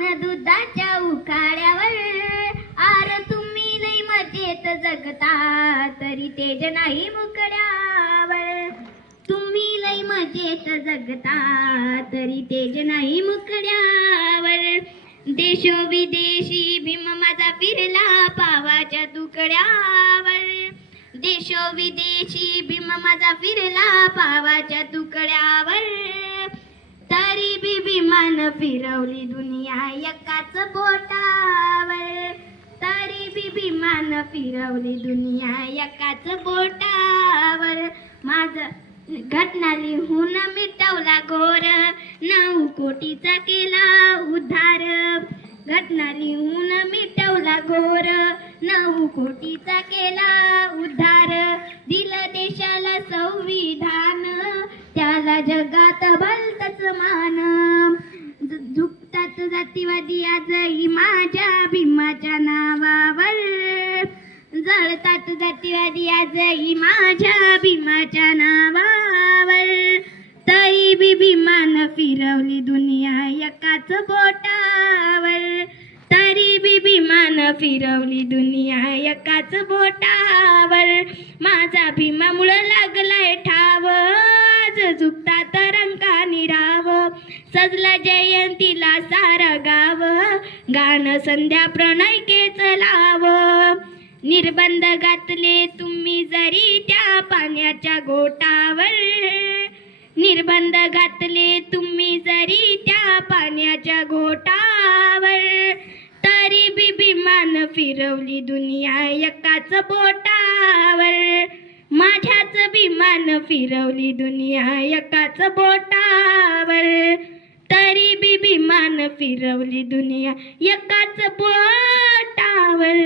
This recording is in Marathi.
बदाम दुधाच्या उकाड्यावर. आर तुम्ही लई मजेत जगता तरी तेज नाही मुकड्यावर. तुम्ही लई मजेत जगता तरी तेज नाही मुकड्यावर. देशो विदेशी भीम माझा फिरला पावाच्या तुकड्यावर. देशो विदेशी भीम माझा फिरला पावाच्या तुकड्या फिरवली दुनिया एकाच बोटावर. तरी बी विमान फिरवली दुनिया एकाच बोटावर. माझ घटना लिहून मिटवला घोर. नऊ कोटीचा केला उद्धार. घटना लिहून मिटवला घोर. नऊ कोटीचा केला उद्धार. दिलं देशाला संविधान. त्याला जगात भलतच मान. भीमाच्या नावावर. जळतात जातीवादी आजही माझ्या भीमाच्या नावावर. तरी बी भीमान फिरवली दुनिया एकाच बोटावर. तरी बी भीमान फिरवली दुनिया एकाच बोटावर. माझा भीमामुळं लागलाय ठाव. आज झुकतात निराव सजला जयंतीला सारा गाव. गाणं संध्या प्रणयकेच लाव. निर्बंध घातले तुम्ही जरी त्या पाण्याच्या गोटावर. निर्बंध घातले तुम्ही जरी त्या पाण्याच्या घोटावर तरी बी विमान फिरवली दुनिया एकाच बोटावर. विमान फिरवली दुनिया एकाच बोटावर. तरी बी विमान फिरवली दुनिया एकाच बोटावर.